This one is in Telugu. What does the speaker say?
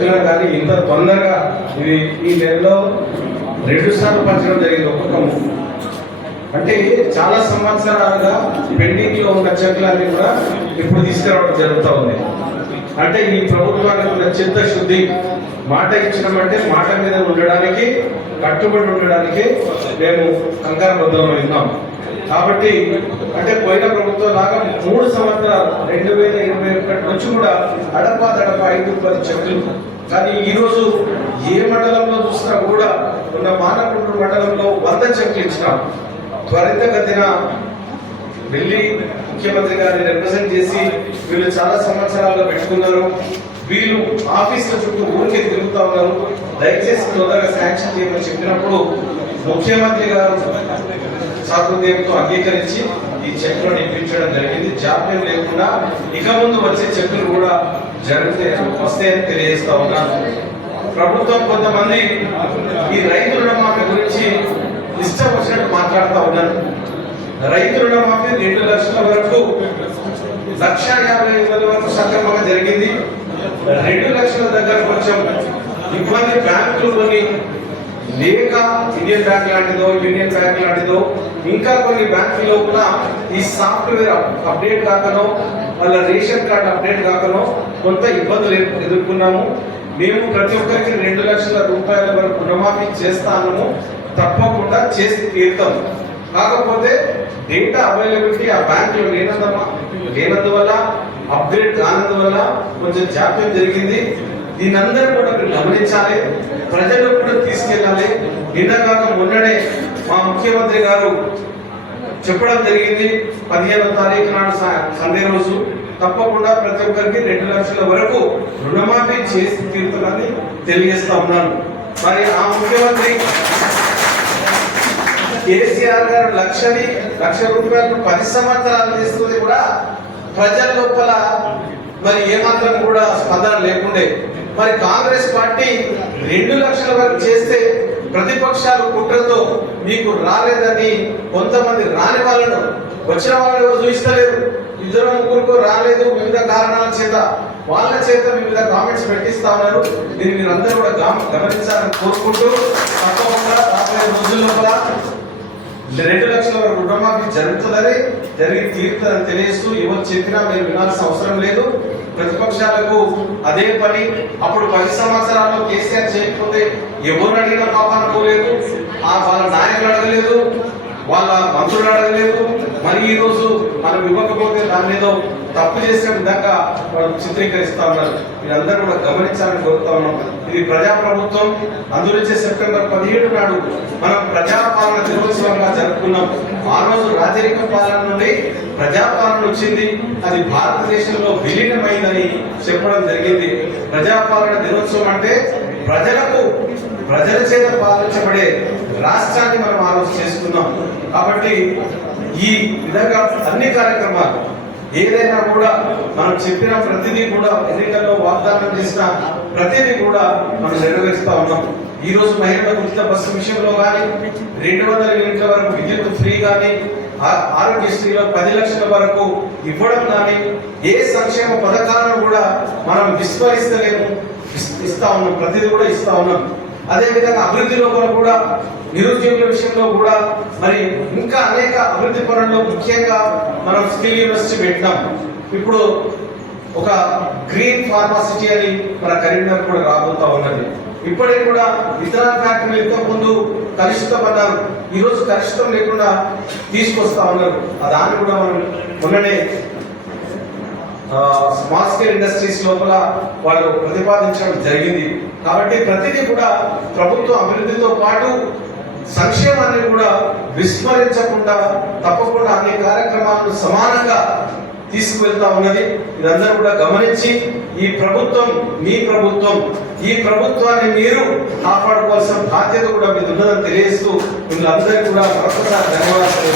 చెప్తున్నా కానీ ఇంత తొందరగా ఇది ఈ నెలలో 2 సార్లు పంచడం జరిగింది ఒక్కొక్క. అంటే చాలా సంవత్సరాలుగా పెండింగ్ లో ఉన్న చెక్కులన్నీ కూడా ఇప్పుడు తీసుకురావడం జరుగుతూ ఉంది. అంటే ఈ ప్రభుత్వానికి ఉన్న చిత్తశుద్ధి, మాట ఇచ్చినామంటే మాట మీద ఉండడానికి, కట్టుబడి ఉండడానికి మేము కంకణబద్ధంలో ఉన్నాం. కాబట్టి అంటే పోయిన ప్రభుత్వం లాగా 3 సంవత్సరాలు 2021 నుంచి కూడా అడప 5-10 చెక్కులు. కానీ ఈరోజు ఏ మండలంలో చూసినా కూడా ఉన్న మానకొండూరు మండలంలో 100 చెక్కులు ఇచ్చినాం. త్వరితగతిన వెళ్ళి ముఖ్యమంత్రి గారిని రిప్రజెంట్ చేసి వీళ్ళు చాలా సంవత్సరాలుగా పెట్టుకున్నారు, వీళ్ళు ఆఫీసుల చుట్టూ ఊరికే తిరుగుతూ ఉన్నారు, దయచేసి తొందరగా శాంక్షన్ చేయమని చెప్పినప్పుడు ముఖ్యమంత్రి గారు సాకుదేవంతో అంగీకరించి ఈ చెక్కులను ఇప్పించడం జరిగింది. జాప్యం లేకుండా ఇక ముందు వచ్చే చెక్కులు కూడా వస్తాయని తెలియజేస్తా ఉన్నాను. ప్రభుత్వం కొంతమంది ఈ రైతు రుణమాఫీ గురించి ఇష్టం వచ్చినట్టు మాట్లాడుతూ ఉన్నారు. రైతు రుణమాఫీ 2 లక్షల వరకు 1,50,000 వరకు సక్రమంగా జరిగింది. 2 లక్షల దగ్గర కొంచెం ఇబ్బంది బ్యాంకులు కొన్ని లేక ఇండియన్ బ్యాంక్ లాంటిదో, యూనియన్ బ్యాంక్ లాంటిదో, ఇంకా కొన్ని బ్యాంకుల్లో కూడా ఈ సాఫ్ట్వేర్ అప్డేట్ కాకనో, వాళ్ళ రేషన్ కార్డు అప్డేట్ కాకనో కొంత ఇబ్బందులు ఎదుర్కొన్నాము. మేము ప్రతి ఒక్కరికి 2 లక్షల రూపాయల వరకు రుణమాఫీ చేస్తాము, తప్పకుండా చేసి తీరుతాం. కాకపోతే డేటా అవైలబిలిటీ ఆ బ్యాంకులో లేనందువల్ల, అప్గ్రేడ్ కానందువల్ల కొంచెం జాప్యం జరిగింది. దీని అందరూ కూడా మీరు గమనించాలి, ప్రజలకు కూడా తీసుకెళ్ళాలి. నిన్నగాక మొన్ననే మా ముఖ్యమంత్రి గారు చెప్పడం జరిగింది, 15వ తారీఖు నాడు సండే రోజు తప్పకుండా ప్రతి ఒక్కరికి 2 లక్షల వరకు రుణమాఫీ చేసి తీరుతానని తెలియజేస్తా ఉన్నాను. మరి ఆ ముఖ్యమంత్రి కేసీఆర్ గారు 1,00,000 రూపాయలు 10 సంవత్సరాలు తీసుకుని కూడా ప్రజల లోపల మరి ఏమాత్రం కూడా స్పందన లేకుండే. మరి కాంగ్రెస్ పార్టీ 2 లక్షల వరకు చేస్తే ప్రతిపక్షాలు కుట్రతో మీకు రాలేదని కొంతమంది రాని వాళ్ళను, వచ్చిన వాళ్ళని ఎవరు చూపిస్తలేరు, 2-3 రాలేదు, వివిధ కారణాల చేత వాళ్ళ చేత వివిధ కామెంట్స్ పెట్టిస్తా ఉన్నారు. దీన్ని మీరు అందరూ కూడా గమనించాలని కోరుకుంటూ తప్పకుండా రాబోయే రోజుల్లో కూడా 2 లక్షల వరకు రుణమాఫీ జరిగి తీరుతుందని తెలియజేస్తూ, ఎవరు చెప్పినా మీరు వినాల్సిన అవసరం లేదు. ప్రతిపక్షాలకు అదే పని. అప్పుడు 10 సంవత్సరాల్లో కేసీఆర్ చేయకపోతే ఎవరు అడిగినా పాపాన పోలేదు, వాళ్ళ నాయకులు అడగలేదు, వాళ్ళ మంత్రులు అడగలేదు. మరి ఈ రోజు మనం ఇవ్వకపోతే దాని ఏదో తప్పు చేసిన విధంగా వాళ్ళు చిత్రీకరిస్తా ఉన్నారు. మీరందరూ కూడా గమనించాలని కోరుతా ఉన్నాం. ఇది ప్రజాప్రభుత్వం. అందులోంచి సెప్టెంబర్ 17 నాడు మనం ప్రజాపాలన దినోత్సవంగా జరుపుకున్నాం. ఆ రోజు రాజరిక పాలన నుండి ప్రజాపాలన వచ్చింది, అది భారతదేశంలో విలీనమైందని చెప్పడం జరిగింది. ప్రజాపాలన దినోత్సవం అంటే ప్రజల చేత పాలించబడే రాష్ట్రాన్ని మనం ఆ రోజు చేసుకున్నాం. కాబట్టి ఈ విధంగా అన్ని కార్యక్రమాలు ఏదైనా కూడా మనం చెప్పిన ప్రతిదీ కూడా, ఎన్నికల్లో వాగ్దానం చేసిన ప్రతిదీ కూడా మనం నెరవేరుస్తా ఉన్నాం. ఈ రోజు మహిళలకు ఉచిత బస్సు విషయంలో కానీ, 200 యూనిట్ల వరకు విద్యుత్ ఫ్రీ కానీ, ఆరోగ్యశ్రీలో 10 లక్షల వరకు ఇవ్వడం కానీ, ఏ సంక్షేమ పథకాలను కూడా మనం విస్మరిస్తలేము, ఇస్తా ఉన్నాం, ప్రతిదీ కూడా ఇస్తా ఉన్నాం. అదేవిధంగా అభివృద్ధి లోపల కూడా, నిరుద్యోగుల విషయంలో కూడా మరి ఇంకా అనేక అభివృద్ధి పనుల్లో ముఖ్యంగా మనం స్కిల్ యూనివర్సిటీ పెట్టినాం. ఇప్పుడు ఒక గ్రీన్ ఫార్మాసిటీ అని మన కరీంనగర్ కూడా రాబోతా ఉన్నది. ఇప్పటికి కూడా ఇథనాల్ ఫ్యాక్టరీలు ఇంతకు ముందు కలుషితం అన్నారు, ఈరోజు కలుషితం లేకుండా తీసుకొస్తా ఉన్నారు. దాన్ని కూడా మనం మొన్ననే స్మాల్ స్కేల్ ఇండస్ట్రీస్ లోపల వాళ్ళు ప్రతిపాదించడం జరిగింది. కాబట్టి ప్రతిదీ కూడా ప్రభుత్వ అభివృద్ధితో పాటు సంక్షేమాన్ని కూడా విస్మరించకుండా తప్పకుండా అన్ని కార్యక్రమాలను సమానంగా తీసుకువెళ్తా ఉన్నది. ఇదందరూ కూడా గమనించి ఈ ప్రభుత్వం మీ ప్రభుత్వం, ఈ ప్రభుత్వాన్ని మీరు కాపాడుకోవాల్సిన బాధ్యత కూడా మీద ఉన్నదని తెలియజేస్తూ వీళ్ళందరికీ కూడా మరొకసారి ధన్యవాదాలు.